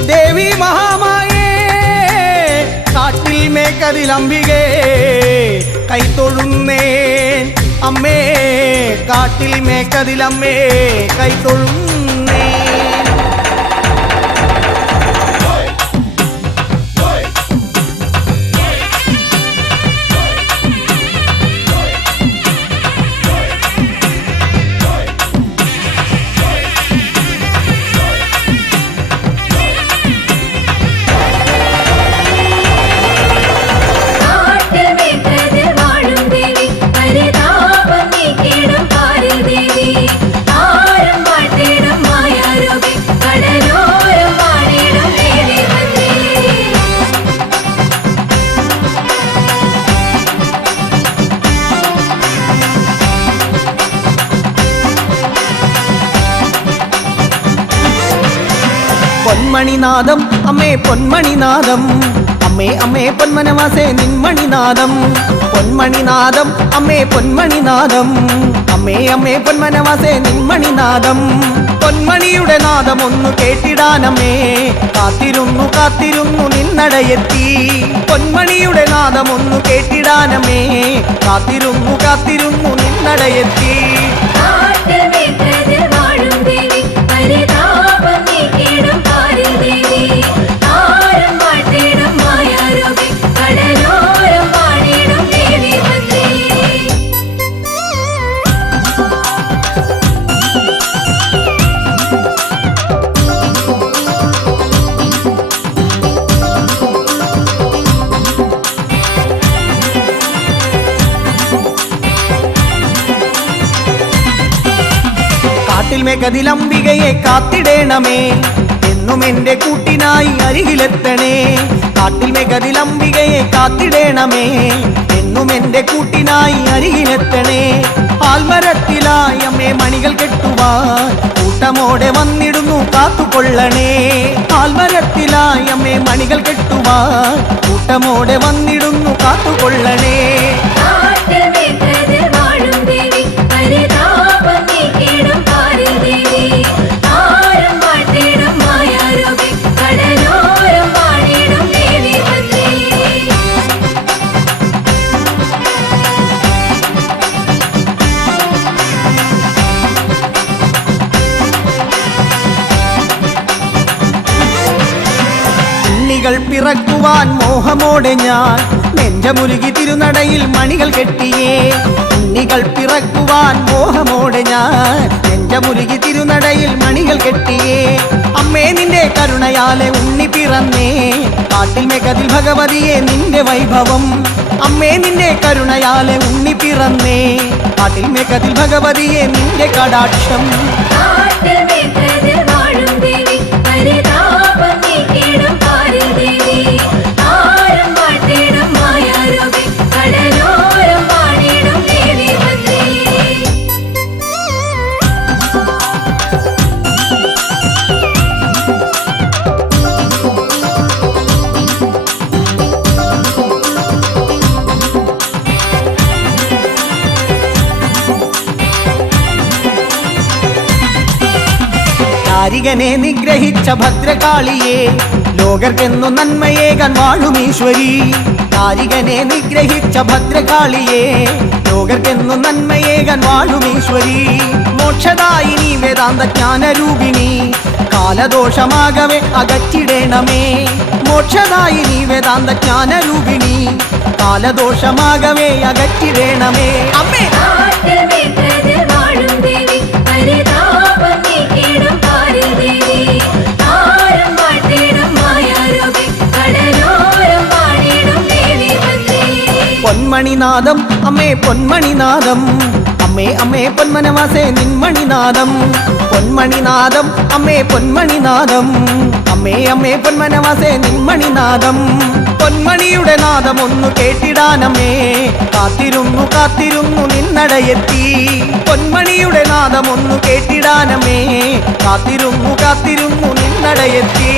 ദേവി മഹാമായേ കാട്ടിൽ മേക്കതിലംബികേ കൈത്തൊഴുന്നേ അമ്മേ കാട്ടിൽ മേക്കതിലമ്മേ കൈത്തൊഴുന്നേ പൊന്മണിനാദം. അമ്മേ പൊന്മണിനാഥം അമ്മേ അമ്മേ പൊന്മനവാസേ നിൻമണിനാഥം പൊന്മണിനാഥം അമ്മേ പൊന്മണിനാഥം അമ്മേ അമ്മേ പൊന്മനവാസേ നിൻമണിനാഥം പൊന്മണിയുടെ നാദം ഒന്ന് കേട്ടിടാനമ്മേ. കാത്തിരുന്നു കാത്തിരുന്നു നിന്നടയെത്തി. പൊന്മണിയുടെ നാദം ഒന്ന് കേട്ടിടാനമ്മേ. കാത്തിരുന്നു കാത്തിരുന്നു നിന്നടയെത്തി. കാട്ടിൽ മേഘതിലംബികയെ കാത്തിടേണമേ. എന്നും എന്റെ കൂട്ടിനായി അരികിലെത്തണേ. കാട്ടിൽ മേഘതിലംബികയെ കാത്തിടേണമേ. എന്നും എന്റെ കൂട്ടിനായി അരികിലെത്തണേ. ആൽമരത്തിലായി അമ്മേ മണികൾ കെട്ടുവാൻ കൂട്ടമോടെ വന്നിടുന്നു കാത്തുകൊള്ളണേ. ആൽമരത്തിലായി അമ്മേ മണികൾ കെട്ടുവാൻ കൂട്ടമോടെ വന്നിടുന്നു കാത്തുകൊള്ളണേ. ഉണ്ണികൾ പിറക്കുവാൻ മോഹമോടെ ഞാൻ. നെഞ്ചമുരുകി തിരുനടയിൽ മണികൾ കെട്ടിയേ. ഉണ്ണികൾ പിറക്കുവാൻ മോഹമോടെ ഞാൻ. നെഞ്ചമുരുകി തിരുനടയിൽ മണികൾ കെട്ടിയേ. അമ്മേ നിന്റെ കരുണയാലെ ഉണ്ണി പിറന്നേ. കാട്ടിൽ മെഗതിൽ ഭഗവതിയെ നിന്റെ വൈഭവം. അമ്മേ നിന്റെ കരുണയാലെ ഉണ്ണി പിറന്നേ. കാട്ടിൽ മെഗതിൽ ഭഗവതിയെ നിന്റെ കടാക്ഷം. ചാരികനെ നിഗ്രഹിച്ച ഭദ്രകാളിയെ ലോകർക്കെന്നു നന്മയേകാൻ വാഴുമീശ്വരി കാരികനെ നിഗ്രഹിച്ച ഭദ്രകാളിയെ ലോകർക്കെന്നു നന്മയേകാൻ വാഴുമീശ്വരി മോക്ഷദായിനി വേദാന്ത ജ്ഞാനരൂപിണി കാലദോഷമാകവേ അകറ്റിടേണമേ. മോക്ഷദായിനി വേദാന്ത ജ്ഞാനരൂപിണി കാലദോഷമാകവേ അകറ്റിടേണമേ. പൊന്മണിനാദം. അമ്മേ പൊന്മണിനാഥം അമ്മേ അമ്മേ പൊന്മനവാസേ നിൻമണിനാഥം പൊന്മണിനാഥം അമ്മേ പൊന്മണിനാഥം അമ്മേ അമ്മേ പൊന്മനവാസേ നിൻമണിനാഥം പൊന്മണിയുടെ നാദം ഒന്ന് കേട്ടിടാനമ്മേ. കാത്തിരുന്നു കാത്തിരുന്നു നിന്നടയെത്തി. പൊന്മണിയുടെ നാദം ഒന്ന് കേട്ടിടാനമ്മേ. കാത്തിരുന്നു കാത്തിരുന്നു നിന്നടയെത്തി.